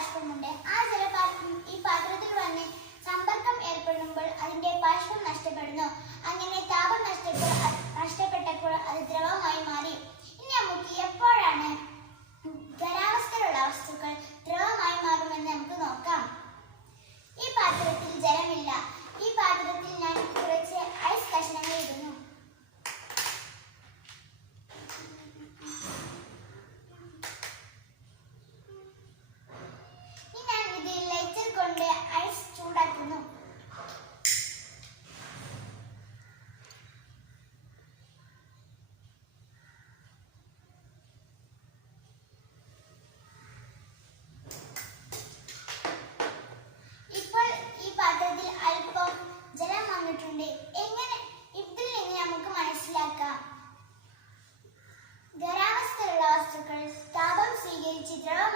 acho que ah, a mulher. teacher